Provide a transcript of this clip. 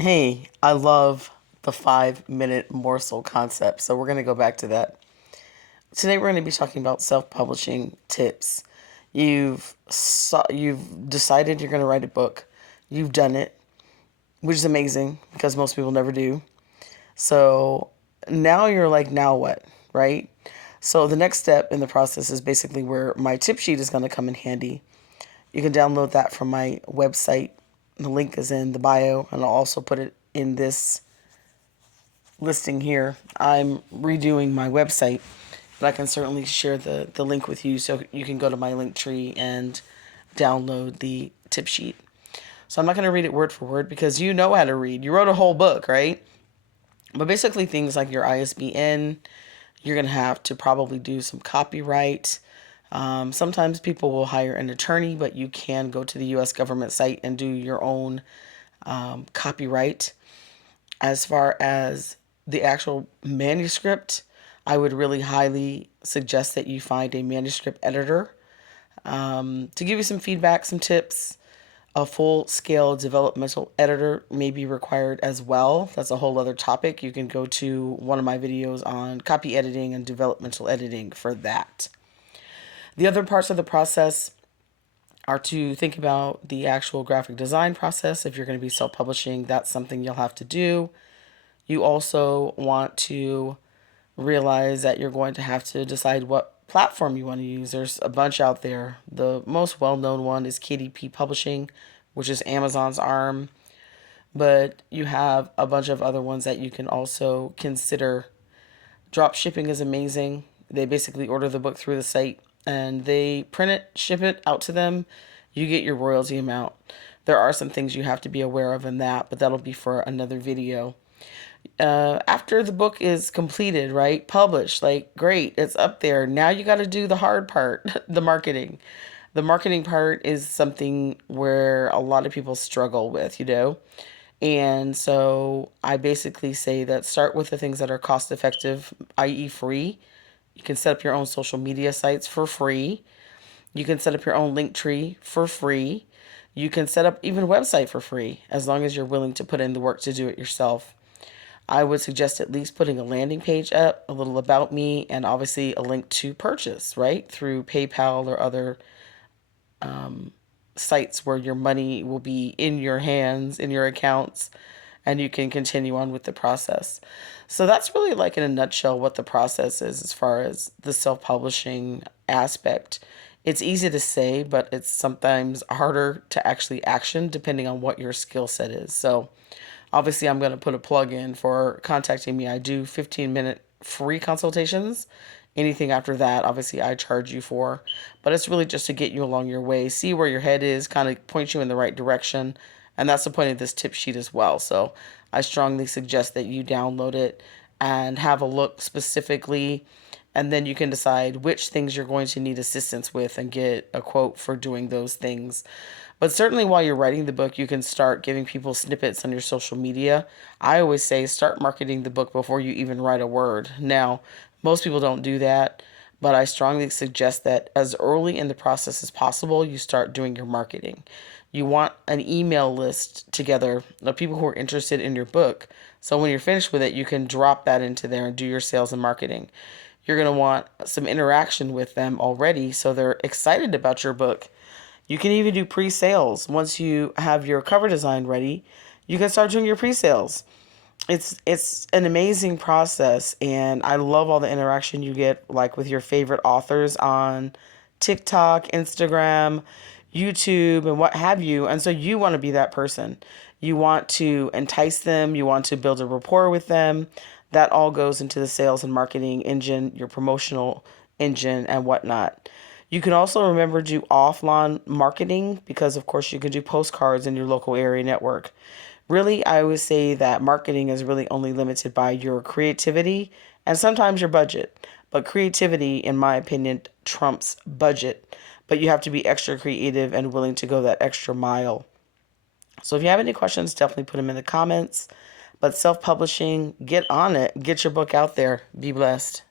Hey, I love the 5 minute morsel concept. So we're going to go back to that. Today we're going to be talking about self-publishing tips. You've decided you're going to write a book. You've done it, which is amazing because most people never do. So now you're like, now what, right? So the next step in the process is basically where my tip sheet is going to come in handy. You can download that from my website. The link is in the bio, and I'll also put it in this listing here. I'm redoing my website, but I can certainly share the link with you so you can go to my link tree and download the tip sheet. So I'm not going to read it word for word because you know how to read. You wrote a whole book, right? But basically, things like your ISBN, you're going to have to probably do some copyright. Sometimes people will hire an attorney, but you can go to the US government site and do your own copyright. As far as the actual manuscript, I would really highly suggest that you find a manuscript editor to give you some feedback, some tips. A full scale developmental editor may be required as well. That's a whole other topic. You can go to one of my videos on copy editing and developmental editing for that. The other parts of the process are to think about the actual graphic design process. If you're going to be self publishing, that's something you'll have to do. You also want to realize that you're going to have to decide what platform you want to use. There's a bunch out there. The most well known one is KDP Publishing, which is Amazon's arm. But you have a bunch of other ones that you can also consider. Drop shipping is amazing. They basically order the book through the site and they print it, ship it out to them. You get your royalty amount. There are some things you have to be aware of in that, but that'll be for another video. After the book is completed, right? Published, like great, it's up there. Now you got to do the hard part, the marketing. The marketing part is something where a lot of people struggle with. And so I basically say that start with the things that are cost effective, i.e., free. You can set up your own social media sites for free. You can set up your own link tree for free. You can set up even a website for free as long as you're willing to put in the work to do it yourself. I would suggest at least putting a landing page up, a little about me, and obviously a link to purchase, right? Through PayPal or other sites where your money will be in your hands, in your accounts, and you can continue on with the process. So that's really like in a nutshell what the process is as far as the self-publishing aspect. It's easy to say, but it's sometimes harder to actually action depending on what your skill set is. So obviously I'm going to put a plug in for contacting me. I do 15-minute free consultations. Anything after that, obviously, I charge you for. But it's really just to get you along your way, see where your head is, kind of point you in the right direction. And that's the point of this tip sheet as well. So I strongly suggest that you download it and have a look specifically. And then you can decide which things you're going to need assistance with and get a quote for doing those things. But certainly while you're writing the book, you can start giving people snippets on your social media. I always say start marketing the book before you even write a word. Now, most people don't do that, but I strongly suggest that as early in the process as possible, you start doing your marketing. You want an email list together of people who are interested in your book. So when you're finished with it, you can drop that into there and do your sales and marketing. You're going to want some interaction with them already so they're excited about your book. You can even do pre-sales. Once you have your cover design ready, you can start doing your pre-sales. It's an amazing process, and I love all the interaction you get like with your favorite authors on TikTok, Instagram, YouTube, and what have you. And so you want to be that person. You want to entice them, you want to build a rapport with them. That all goes into the sales and marketing engine, your promotional engine, and whatnot. You can also remember do offline marketing because, of course, you can do postcards in your local area network. Really, I always say that marketing is really only limited by your creativity and sometimes your budget. But creativity, in my opinion, trumps budget. But you have to be extra creative and willing to go that extra mile. So if you have any questions, definitely put them in the comments. But self publishing, get on it, get your book out there. Be blessed.